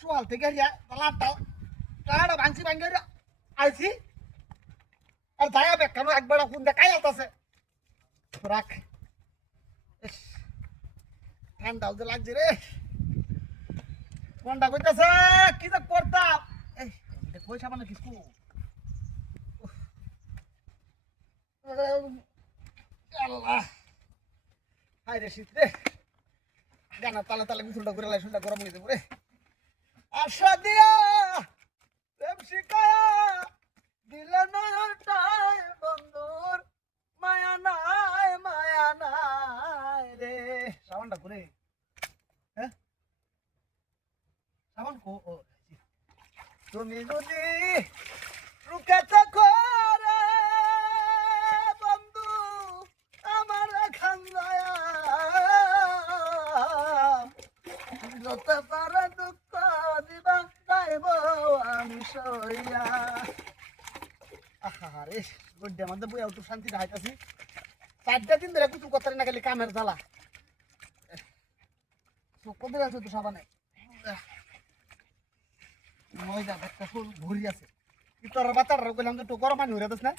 সোয়াল থেকে লাটটা ভাঙছি ভাঙে আইছি আর দায়া বেকানো একবার ফোন দেখাই আলতাছে রাখ ঠান্ডাও যে লাগছে রে কোনটা কইতাছে কি যে করতাম এই পয়সা মানে কিছু আল্লাহ হাই রে শীত রে গানা তালে তালে গুছলটা করে লাই শুনটা গরম হয়ে যাবো রে আশা দিয়া প্রেম শিকায়া দিলে নয়টায় বন্ধুর মায়া নাই রে সাবানটা করে হ্যাঁ সাবান কো তুমি যদি রুকে থাকো রে বন্ধু আমার খান্দায়া যত পারে দুঃখ দিবা যাইব আমি সইয়া আহারে গড্ডের মধ্যে বইয়া একটু শান্তিতে হাইতাছি 4টা দিন ধরে কিছু কথা না খালি কামের জ্বালা চোখ কবে আছে তো সাবানে ময়দা একটা ফুল ভরি আছে তোর বাচ্চাটা কইলাম তো গরম পানি হইরা দিস না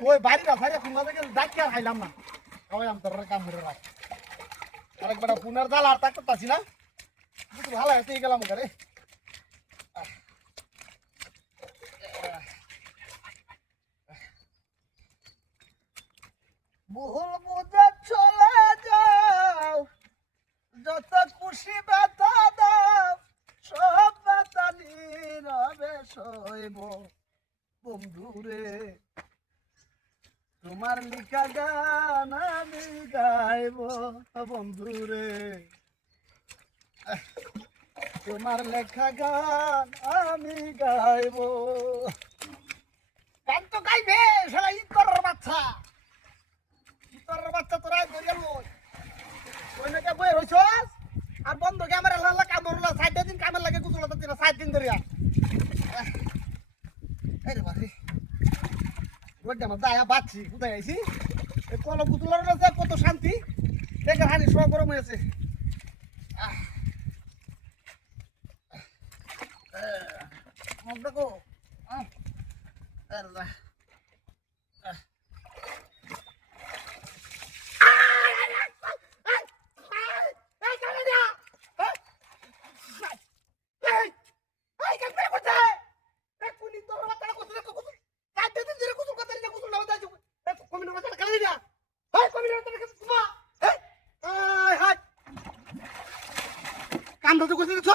ওই বাড়িটা ছাড়া খুঁজা থেকে ডাকিয়ে খাইলাম না সবাই আমি তোর কাম করে রাখ আরেকবার পুনের জ্বালা আর তাকে পাচ্ছি না ভালো আছে গেলাম ঘরে ভুল বুঝে চলে যাও যত খুশি ব্যথা দাও সব ব্যথা নীরবে সইব বন্ধুরে তোমার লিখা গান আমি গাইব বন্ধুরে তোমার লেখা গান আমি গাইব গান তো গাইবে সেটা ইতরের বাচ্চা তোরা ধরিয়া লই ওই নাকি বই রইছ আর বন্ধ ক্যামেরা লালা কামড় লা 7 দিন কামের লাগে কুতুলা তো 7 দিন ধরিয়া আরে বাবা রোডে মা দায়া বাচ্চি কোথায় আইছি এই কলম কুতুলার কাছে কত শান্তি দেখে হানি সব গরম হয়েছে দেখো আল্লাহ কামটা তো করতে দিচ্ছ